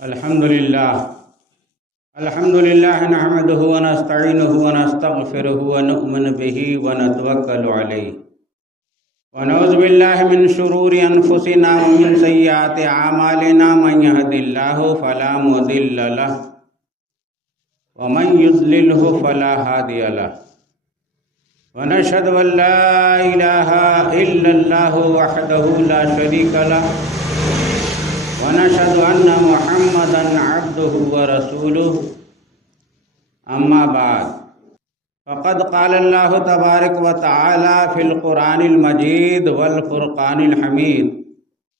الحمد لله نحمده ونستعينه ونستغفره ونؤمن به ونتوكل عليه ونعوذ بالله من شرور أنفسنا ومن سيئات أعمالنا من يهد الله فلا مضل له ومن يضلله فلا هادي له ونشهد أن لا إله إلا الله وحده لا شريك له ونشهد أن محمدا عبده ورسوله أما بعد فقد قال الله تبارك وتعالى في القرآن المجيد والفرقان الحميد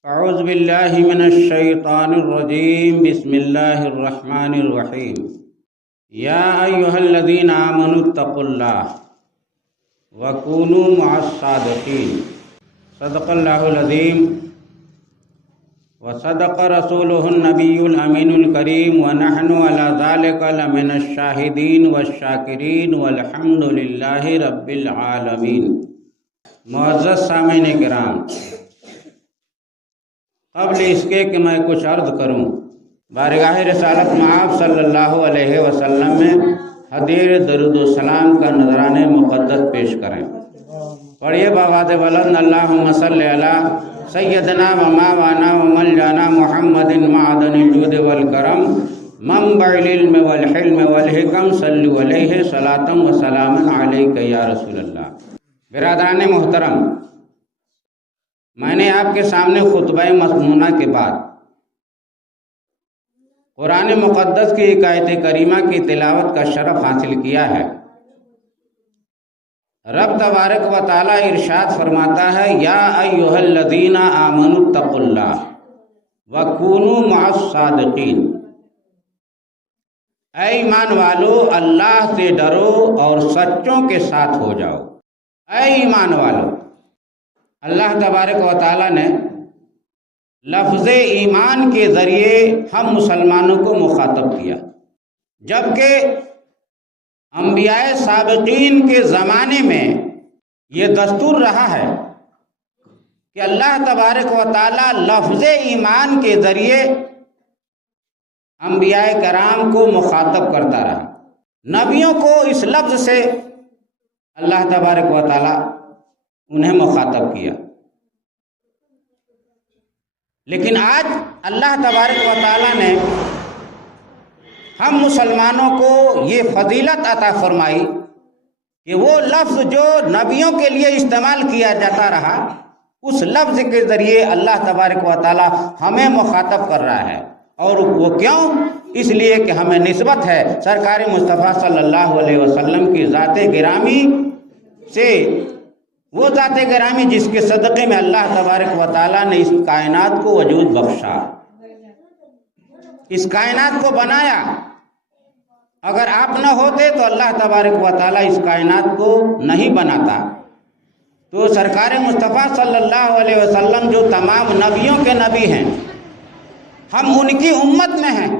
أعوذ بالله من الشيطان الرجيم بسم الله الرحمن الرحيم يا أيها الذين آمنوا اتقوا الله وكونوا مع الصادقين صدق الله العظيم وصدق رسوله النبي الأمين الكريم ونحن على ذلك لمن الشاهدين والشاكرين والحمد لله رب العالمين۔ معزز سامعین کرام، قبل اس کے کہ میں کچھ عرض کروں، بارگاہ رسالت مآب صلی اللہ علیہ وسلم میں حدیر درود و سلام کا نذرانِ مقدس پیش کریں۔ پڑھیے بآواز بلند، اللہم صلی علی سیدنا و مولانا و مولانا محمد معدن الجود والکرم منبع العلم والحلم والحکم صلو علیہ صلاۃ و سلام علیک یا رسول اللہ۔ برادران محترم، میں نے آپ کے سامنے خطبہ مسنونہ کے بعد قرآن مقدس کی ایک آیت کریمہ کی تلاوت کا شرف حاصل کیا ہے۔ رب تبارک و تعالی ارشاد فرماتا ہے، یا ایھا الذین آمنوا اتقوا اللہ وکونوا مع الصادقین۔ اے ایمان والو، اللہ سے ڈرو اور سچوں کے ساتھ ہو جاؤ۔ اے ایمان والو، اللہ تبارک و تعالی نے لفظ ایمان کے ذریعے ہم مسلمانوں کو مخاطب کیا، جبکہ انبیاء سابقین کے زمانے میں یہ دستور رہا ہے کہ اللہ تبارک و تعالی لفظ ایمان کے ذریعے انبیاء کرام کو مخاطب کرتا رہا۔ نبیوں کو اس لفظ سے اللہ تبارک و تعالی انہیں مخاطب کیا، لیکن آج اللہ تبارک و تعالی نے ہم مسلمانوں کو یہ فضیلت عطا فرمائی کہ وہ لفظ جو نبیوں کے لیے استعمال کیا جاتا رہا، اس لفظ کے ذریعے اللہ تبارک و تعالی ہمیں مخاطب کر رہا ہے۔ اور وہ کیوں؟ اس لیے کہ ہمیں نسبت ہے سرکار مصطفیٰ صلی اللہ علیہ وسلم کی ذات گرامی سے، وہ ذات گرامی جس کے صدقے میں اللہ تبارک و تعالی نے اس کائنات کو وجود بخشا، اس کائنات کو بنایا۔ اگر آپ نہ ہوتے تو اللہ تبارک و تعالی اس کائنات کو نہیں بناتا۔ تو سرکار مصطفیٰ صلی اللہ علیہ وسلم جو تمام نبیوں کے نبی ہیں، ہم ان کی امت میں ہیں،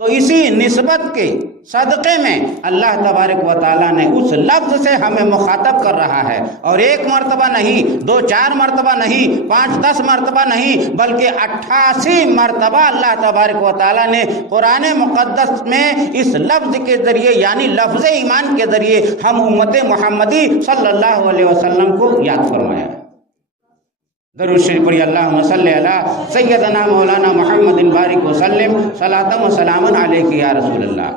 تو اسی نسبت کے صدقے میں اللہ تبارک و تعالیٰ نے اس لفظ سے ہمیں مخاطب کر رہا ہے، اور ایک مرتبہ نہیں، 2-4 مرتبہ نہیں، 5-10 مرتبہ نہیں، بلکہ 88 مرتبہ اللہ تبارک و تعالیٰ نے قرآن مقدس میں اس لفظ کے ذریعے، یعنی لفظ ایمان کے ذریعے ہم امت محمدی صلی اللہ علیہ وسلم کو یاد فرمایا ہے۔ درود شریف پڑھی، اللہم صلی علی سیدنا مولانا محمد بارک وسلم صلاۃ و سلام علیک یا رسول اللہ۔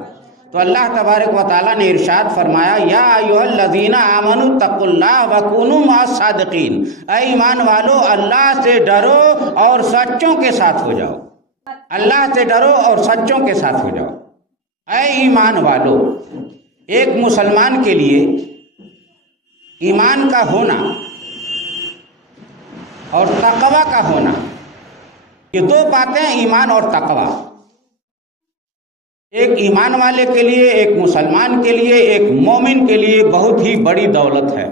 تو اللہ تبارک و تعالیٰ نے ارشاد فرمایا، یا ایھا الذین آمنوا اتقوا اللہ وکونوا مع الصادقین۔ اے ایمان والو، اللہ سے ڈرو اور سچوں کے ساتھ ہو جاؤ۔ اللہ سے ڈرو اور سچوں کے ساتھ ہو جاؤ۔ اے ایمان والو، ایک مسلمان کے لیے ایمان کا ہونا اور تقوی کا ہونا، یہ دو باتیں، ایمان اور تقوی، ایک ایمان والے کے لیے، ایک مسلمان کے لیے، ایک مومن کے لیے بہت ہی بڑی دولت ہے،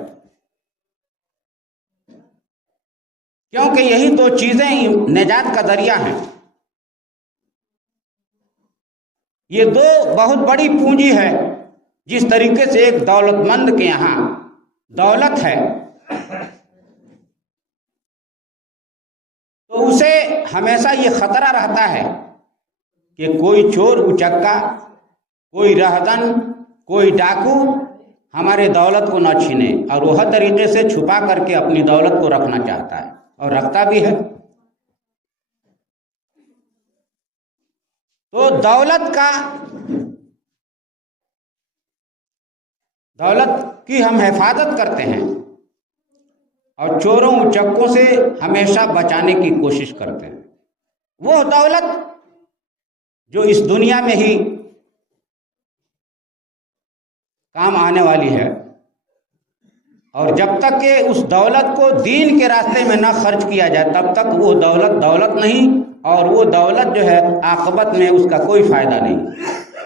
کیونکہ یہی دو چیزیں نجات کا ذریعہ ہیں۔ یہ دو بہت بڑی پونجی ہے۔ جس طریقے سے ایک دولت مند کے یہاں دولت ہے تو اسے ہمیشہ یہ خطرہ رہتا ہے کہ کوئی چور اچکا، کوئی رہزن، کوئی ڈاکو ہمارے دولت کو نہ چھینے، اور وہ ہر طریقے سے چھپا کر کے اپنی دولت کو رکھنا چاہتا ہے اور رکھتا بھی ہے۔ تو دولت کی ہم حفاظت کرتے ہیں اور چوروں اچکوں سے ہمیشہ بچانے کی کوشش کرتے ہیں۔ وہ دولت جو اس دنیا میں ہی کام آنے والی ہے، اور جب تک کہ اس دولت کو دین کے راستے میں نہ خرچ کیا جائے تب تک وہ دولت نہیں، اور وہ دولت جو ہے عاقبت میں اس کا کوئی فائدہ نہیں۔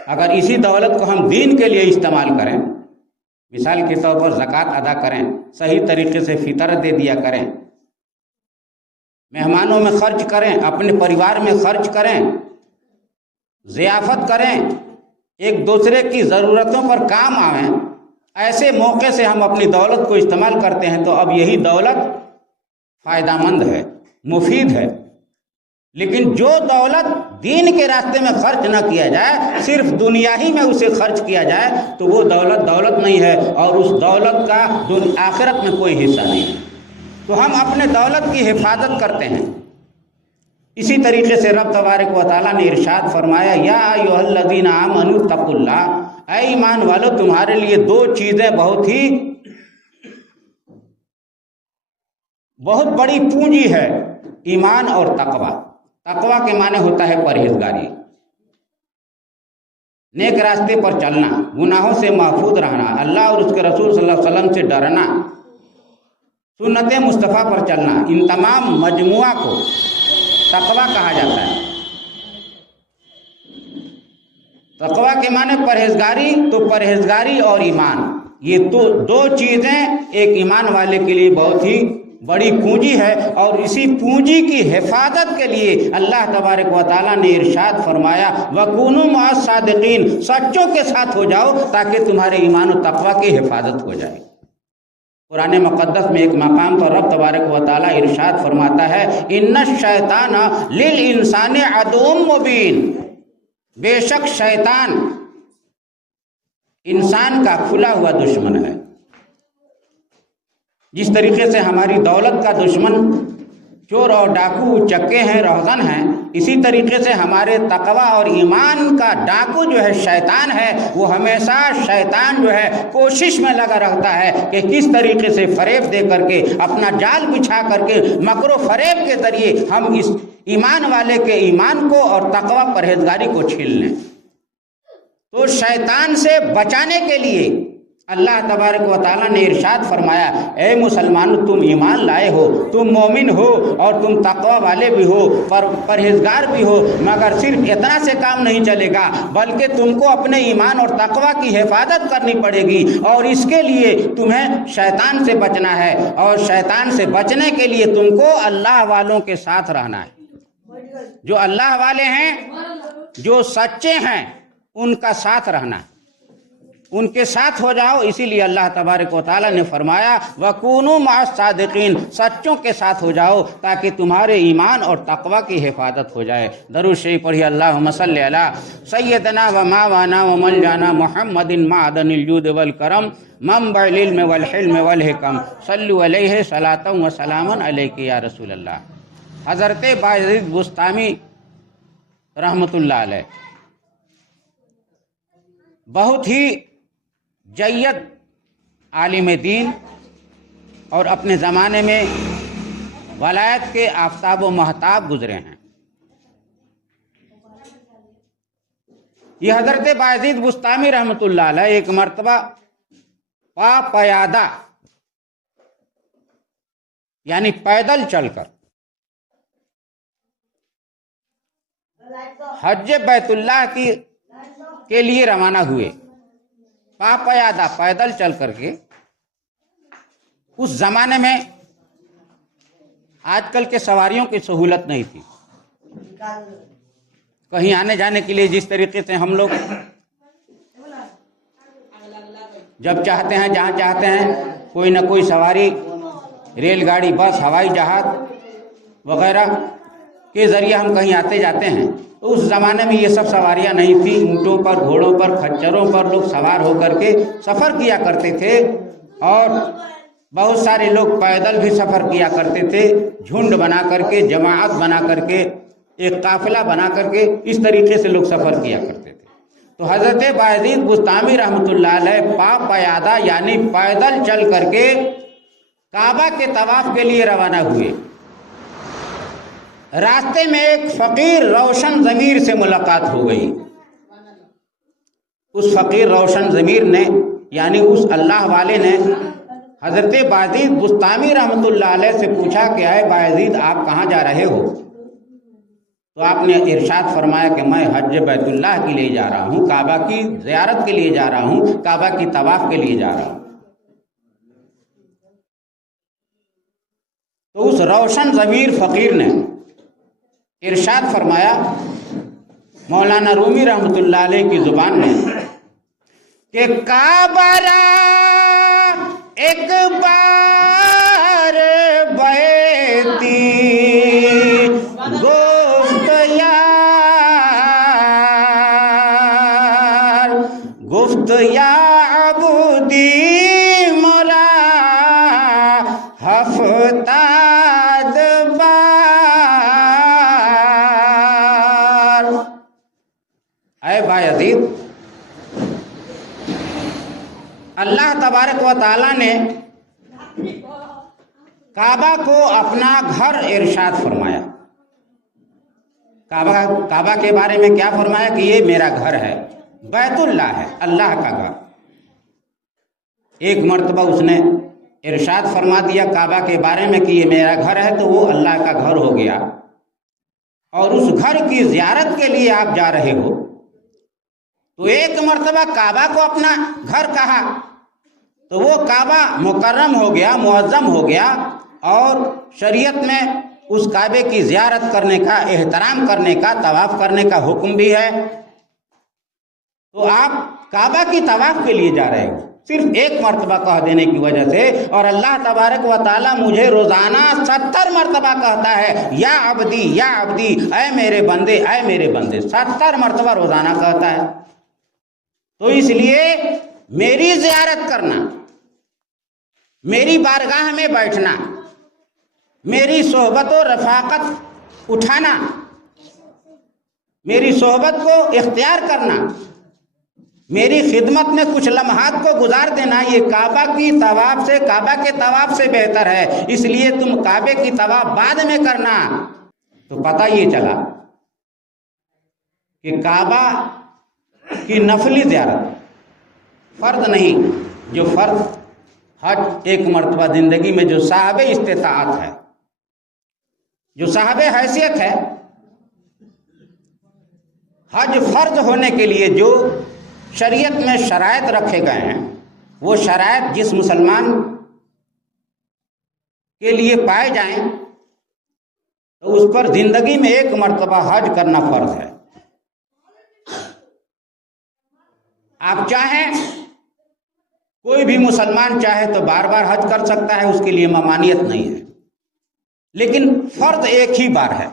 اگر اسی دولت کو ہم دین کے لیے استعمال کریں، مثال کے طور پر زکوٰۃ ادا کریں، صحیح طریقے سے فطر دے دیا کریں، مہمانوں میں خرچ کریں، اپنے پریوار میں خرچ کریں، ضیافت کریں، ایک دوسرے کی ضرورتوں پر کام آئیں، ایسے موقع سے ہم اپنی دولت کو استعمال کرتے ہیں تو اب یہی دولت فائدہ مند ہے، مفید ہے۔ لیکن جو دولت دین کے راستے میں خرچ نہ کیا جائے، صرف دنیا ہی میں اسے خرچ کیا جائے تو وہ دولت نہیں ہے، اور اس دولت کا آخرت میں کوئی حصہ نہیں ہے۔ تو ہم اپنے دولت کی حفاظت کرتے ہیں۔ اسی طریقے سے رب تبارک و تعالیٰ نے ارشاد فرمایا، یا ایھا الذین آمنوا اتقوا اللہ، اے ایمان والو تمہارے لیے دو چیزیں بہت بڑی پونجی ہے، ایمان اور تقوی۔ تقوی کے معنی ہوتا ہے پرہیزگاری، نیک راستے پر چلنا، گناہوں سے محفوظ رہنا، اللہ اور اس کے رسول صلی اللہ علیہ وسلم سے ڈرنا، سنت مصطفیٰ پر چلنا، ان تمام مجموعہ کو تقوی کہا جاتا ہے۔ تقوی کے معنی پرہیزگاری، تو پرہیزگاری اور ایمان، یہ تو دو چیزیں ایک ایمان والے کے لیے بہت ہی بڑی پونجی ہے، اور اسی پونجی کی حفاظت کے لیے اللہ تبارک و تعالیٰ نے ارشاد فرمایا، وَكُونُوا مَعَ الصَّادِقِينَ، سچوں کے ساتھ ہو جاؤ تاکہ تمہارے ایمان و تقوی کی حفاظت ہو جائے۔ قرآن مقدس میں ایک مقام پر رب تبارک و تعالیٰ ارشاد فرماتا ہے، ان الشیطان للانسان عدو مبین، بے شک شیطان انسان کا کھلا ہوا دشمن ہے۔ جس طریقے سے ہماری دولت کا دشمن چور اور ڈاکو چکے ہیں، رہزن ہیں، اسی طریقے سے ہمارے تقوی اور ایمان کا ڈاکو جو ہے شیطان ہے۔ وہ ہمیشہ شیطان جو ہے کوشش میں لگا رہتا ہے کہ کس طریقے سے فریب دے کر کے، اپنا جال بچھا کر کے، مکر و فریب کے ذریعے ہم اس ایمان والے کے ایمان کو اور تقوی پرہیزگاری کو چھین لیں۔ تو شیطان سے بچانے کے لیے اللہ تبارک و تعالیٰ نے ارشاد فرمایا، اے مسلمانوں تم ایمان لائے ہو، تم مومن ہو، اور تم تقوی والے بھی ہو، پرہیزگار بھی ہو، مگر صرف اتنا سے کام نہیں چلے گا، بلکہ تم کو اپنے ایمان اور تقوی کی حفاظت کرنی پڑے گی، اور اس کے لیے تمہیں شیطان سے بچنا ہے، اور شیطان سے بچنے کے لیے تم کو اللہ والوں کے ساتھ رہنا ہے۔ جو اللہ والے ہیں، جو سچے ہیں، ان کا ساتھ رہنا ہے، ان کے ساتھ ہو جاؤ۔ اسی لیے اللہ تبارک و تعالیٰ نے فرمایا، وَكُونُوا مَعَ الصَّادِقِينَ، سچوں کے ساتھ ہو جاؤ تاکہ تمہارے ایمان اور تقوی کی حفاظت ہو جائے۔ درود شریف پڑھیے، اللہم صلی علی سیدنا و مولانا و مولانا محمد معدن الجود والکرم منبع العلم والحلم والحکم، صلوا علیہ صلاۃ و سلام علیک یا رسول اللہ۔ حضرت بایزید بسطامی رحمۃ اللہ علیہ بہت ہی جید عالم دین اور اپنے زمانے میں ولایت کے آفتاب و مہتاب گزرے ہیں۔ یہ حضرت بایزید بسطامی رحمۃ اللہ علیہ ایک مرتبہ پیادہ یعنی پیدل چل کر حج بیت اللہ کے لیے روانہ ہوئے، پیادہ پیدل چل کر کے۔ اس زمانے میں آج کل کے سواریوں کی سہولت نہیں تھی، کہیں آنے جانے کے لیے جس طریقے سے ہم لوگ جب چاہتے ہیں جہاں چاہتے ہیں کوئی نہ کوئی سواری، ریل گاڑی، بس، ہوائی جہاز وغیرہ کے ذریعے ہم کہیں آتے جاتے ہیں، تو اس زمانے میں یہ سب سواریاں نہیں تھیں، اونٹوں پر، گھوڑوں پر، خچروں پر لوگ سوار ہو کر کے سفر کیا کرتے تھے، اور بہت سارے لوگ پیدل بھی سفر کیا کرتے تھے، جھنڈ بنا کر کے، جماعت بنا کر کے، ایک قافلہ بنا کر کے، اس طریقے سے لوگ سفر کیا کرتے تھے۔ تو حضرت بایزید بسطامی رحمۃ اللہ علیہ پا پیادہ یعنی پیدل چل کر کے کعبہ کے طواف کے لیے روانہ ہوئے۔ راستے میں ایک فقیر روشن ضمیر سے ملاقات ہو گئی۔ اس فقیر روشن ضمیر نے یعنی اس اللہ والے نے حضرت بایزید بسطامی رحمۃ اللہ علیہ سے پوچھا کہ اے بایزید، آپ کہاں جا رہے ہو؟ تو آپ نے ارشاد فرمایا کہ میں حج بیت اللہ کے لیے جا رہا ہوں، کعبہ کی زیارت کے لیے جا رہا ہوں، کعبہ کی طواف کے لیے جا رہا ہوں۔ تو اس روشن ضمیر فقیر نے ارشاد فرمایا مولانا رومی رحمۃ اللہ علیہ کی زبان میں کہ کعبہ را ایک بار بیتی گفت یا عبدی مولا ہفتاد بار۔ اے بایزید، اللہ تبارک و تعالیٰ نے کعبہ کو اپنا گھر ارشاد فرمایا۔ کعبہ کے بارے میں کیا فرمایا کہ یہ میرا گھر ہے، بیت اللہ ہے، اللہ کا گھر۔ ایک مرتبہ اس نے ارشاد فرما دیا کعبہ کے بارے میں کہ یہ میرا گھر ہے، تو وہ اللہ کا گھر ہو گیا، اور اس گھر کی زیارت کے لیے آپ جا رہے ہو۔ تو ایک مرتبہ کعبہ کو اپنا گھر کہا تو وہ کعبہ مکرم ہو گیا، معظم ہو گیا، اور شریعت میں اس کعبے کی زیارت کرنے کا، احترام کرنے کا، طواف کرنے کا حکم بھی ہے۔ تو آپ کعبہ کی طواف کے لیے جا رہے ہو صرف ایک مرتبہ کہہ دینے کی وجہ سے، اور اللہ تبارک و تعالیٰ مجھے روزانہ 70 مرتبہ کہتا ہے یا عبدی یا عبدی، اے میرے بندے اے میرے بندے، 70 مرتبہ روزانہ کہتا ہے۔ تو اس لیے میری زیارت کرنا، میری بارگاہ میں بیٹھنا، میری صحبت و رفاقت اٹھانا، میری صحبت کو اختیار کرنا، میری خدمت میں کچھ لمحات کو گزار دینا، یہ کعبہ کی طواف سے، کعبہ کے طواف سے بہتر ہے۔ اس لیے تم کعبے کی طواف بعد میں کرنا۔ تو پتہ یہ چلا کہ کعبہ کی نفلی زیارت فرض نہیں، جو فرض حج ایک مرتبہ زندگی میں جو صاحب استطاعت ہے، جو صاحب حیثیت ہے، حج فرض ہونے کے لیے جو شریعت میں شرائط رکھے گئے ہیں، وہ شرائط جس مسلمان کے لیے پائے جائیں تو اس پر زندگی میں ایک مرتبہ حج کرنا فرض ہے۔ آپ چاہیں، کوئی بھی مسلمان چاہے تو بار بار حج کر سکتا ہے، اس کے لیے ممانعت نہیں ہے، لیکن فرض ایک ہی بار ہے،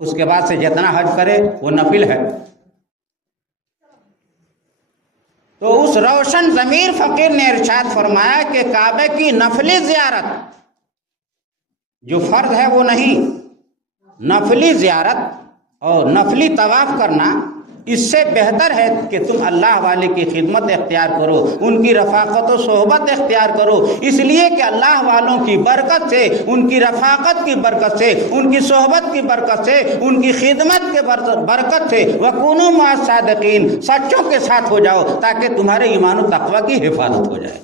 اس کے بعد سے جتنا حج کرے وہ نفل ہے۔ تو اس روشن ضمیر فقیر نے ارشاد فرمایا کہ کعبے کی نفلی زیارت جو فرض ہے وہ نہیں، نفلی زیارت اور نفلی طواف کرنا اس سے بہتر ہے کہ تم اللہ والے کی خدمت اختیار کرو، ان کی رفاقت و صحبت اختیار کرو، اس لیے کہ اللہ والوں کی برکت سے، ان کی رفاقت کی برکت سے، ان کی صحبت کی برکت سے، ان کی خدمت کے برکت سے وَكُونُوا مَعَ الصَّادِقِينَ، سچوں کے ساتھ ہو جاؤ تاکہ تمہارے ایمان و تقوی کی حفاظت ہو جائے۔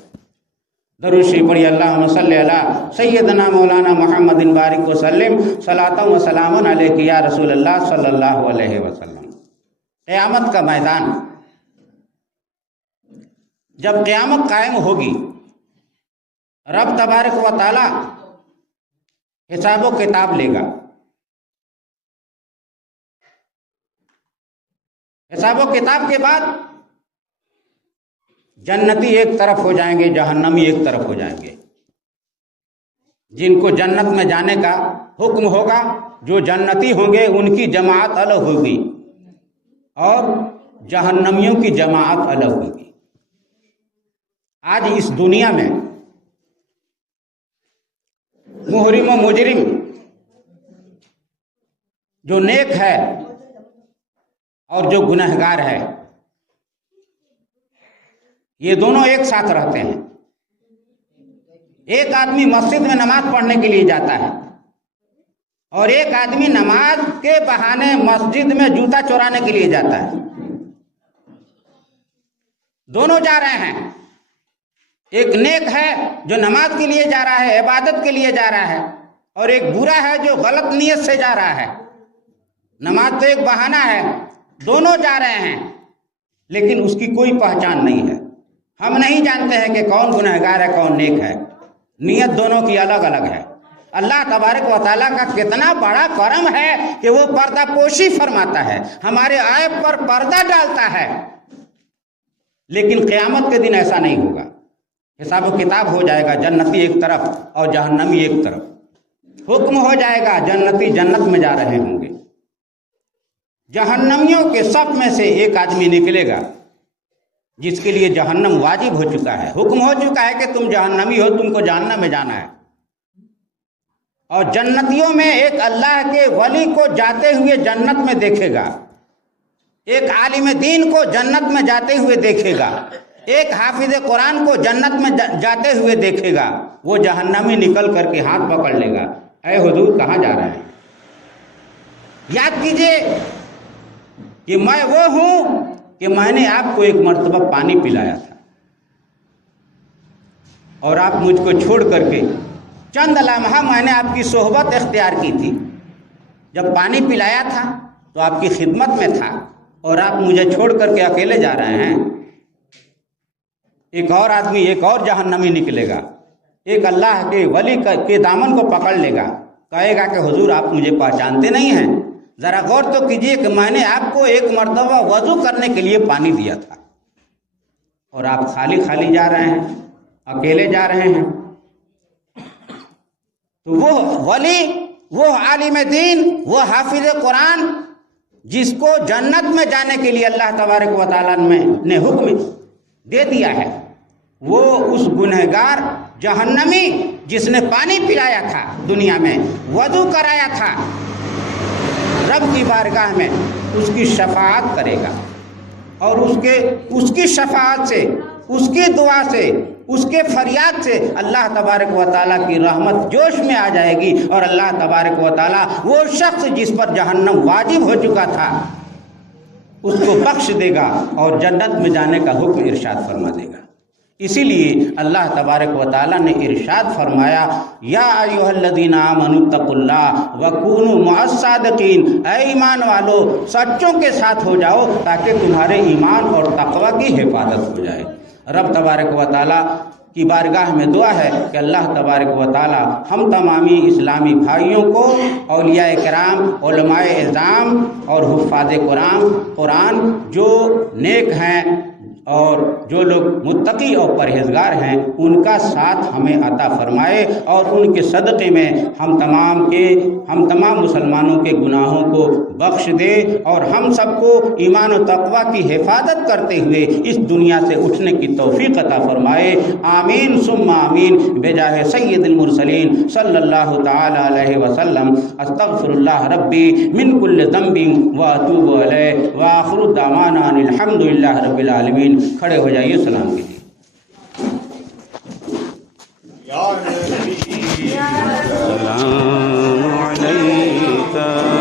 درود شریف پڑھیے، اللہم صلی علی سیدنا مولانا محمد بارک وسلم، صلاۃ و سلام علیک یا رسول اللہ صلی اللہ علیہ وسلم۔ قیامت کا میدان، جب قیامت قائم ہوگی، رب تبارک و تعالی حساب و کتاب لے گا۔ حساب و کتاب کے بعد جنتی ایک طرف ہو جائیں گے، جہنمی ایک طرف ہو جائیں گے۔ جن کو جنت میں جانے کا حکم ہوگا، جو جنتی ہوں گے ان کی جماعت الگ ہوگی اور جہنمیوں کی جماعت الگ ہوگی۔ آج اس دنیا میں محرم و مجرم، جو نیک ہے اور جو گنہگار ہے، یہ دونوں ایک ساتھ رہتے ہیں۔ ایک آدمی مسجد میں نماز پڑھنے کے لیے جاتا ہے اور ایک آدمی نماز کے بہانے مسجد میں جوتا چورانے کے لیے جاتا ہے۔ دونوں جا رہے ہیں۔ ایک نیک ہے جو نماز کے لیے جا رہا ہے، عبادت کے لیے جا رہا ہے، اور ایک برا ہے جو غلط نیت سے جا رہا ہے۔ نماز تو ایک بہانہ ہے، دونوں جا رہے ہیں لیکن اس کی کوئی پہچان نہیں ہے۔ ہم نہیں جانتے ہیں کہ کون گنہگار ہے کون نیک ہے، نیت دونوں کی الگ الگ ہے۔ اللہ تبارک و تعالیٰ کا کتنا بڑا کرم ہے کہ وہ پردہ پوشی فرماتا ہے، ہمارے عیب پر پردہ ڈالتا ہے۔ لیکن قیامت کے دن ایسا نہیں ہوگا، حساب و کتاب ہو جائے گا، جنتی ایک طرف اور جہنمی ایک طرف۔ حکم ہو جائے گا، جنتی جنت میں جا رہے ہوں گے، جہنمیوں کے صف میں سے ایک آدمی نکلے گا جس کے لیے جہنم واجب ہو چکا ہے، حکم ہو چکا ہے کہ تم جہنمی ہو، تم کو جہنم میں جانا ہے۔ اور جنتیوں میں ایک اللہ کے ولی کو جاتے ہوئے جنت میں دیکھے گا، ایک عالم دین کو جنت میں جاتے ہوئے دیکھے گا، ایک حافظ قرآن کو جنت میں جاتے ہوئے دیکھے گا۔ وہ جہنمی نکل کر کے ہاتھ پکڑ لے گا، اے حضور کہاں جا رہے ہیں؟ یاد کیجئے کہ میں وہ ہوں کہ میں نے آپ کو ایک مرتبہ پانی پلایا تھا اور آپ مجھ کو چھوڑ کر کے چند لمحہ میں نے آپ کی صحبت اختیار کی تھی۔ جب پانی پلایا تھا تو آپ کی خدمت میں تھا اور آپ مجھے چھوڑ کر کے اکیلے جا رہے ہیں۔ ایک اور آدمی، ایک اور جہنمی نکلے گا، ایک اللہ کے ولی کے دامن کو پکڑ لے گا، کہے گا کہ حضور آپ مجھے پہچانتے نہیں ہیں، ذرا غور تو کیجئے کہ میں نے آپ کو ایک مرتبہ وضو کرنے کے لیے پانی دیا تھا اور آپ خالی خالی جا رہے ہیں، اکیلے جا رہے ہیں۔ تو وہ ولی، وہ عالم دین، وہ حافظ قرآن جس کو جنت میں جانے کے لیے اللہ تبارک و تعالیٰ نے حکم دے دیا ہے، وہ اس گنہگار جہنمی جس نے پانی پلایا تھا دنیا میں، وضو کرایا تھا، رب کی بارگاہ میں اس کی شفاعت کرے گا، اور اس کی شفاعت سے، اس کی دعا سے، اس کے فریاد سے اللہ تبارک و تعالیٰ کی رحمت جوش میں آ جائے گی، اور اللہ تبارک و تعالیٰ وہ شخص جس پر جہنم واجب ہو چکا تھا اس کو بخش دے گا اور جنت میں جانے کا حکم ارشاد فرما دے گا۔ اسی لیے اللہ تبارک و تعالیٰ نے ارشاد فرمایا، یا ایھا الذین آمنوا اتقوا اللہ وکونوا مع الصادقین، اے ایمان والو سچوں کے ساتھ ہو جاؤ تاکہ تمہارے ایمان اور تقوی کی حفاظت ہو جائے۔ رب تبارک و تعالیٰ کی بارگاہ میں دعا ہے کہ اللہ تبارک و تعالیٰ ہم تمامی اسلامی بھائیوں کو، اولیاء کرام، علماء اعظام اور حفاظ قرآن جو نیک ہیں اور جو لوگ متقی اور پرہیزگار ہیں، ان کا ساتھ ہمیں عطا فرمائے، اور ان کے صدقے میں ہم تمام مسلمانوں کے گناہوں کو بخش دے، اور ہم سب کو ایمان و تقوی کی حفاظت کرتے ہوئے اس دنیا سے اٹھنے کی توفیق عطا فرمائے۔ آمین ثم آمین، بجاہ سید المرسلین صلی اللہ تعالی علیہ وسلم۔ استغفر اللہ ربی من کل ذنب واتوب الیہ، وآخر دعوانا ان الحمد للہ رب العالمین۔ کھڑے ہو جائیے سلام کے لیے۔ سلام علیکم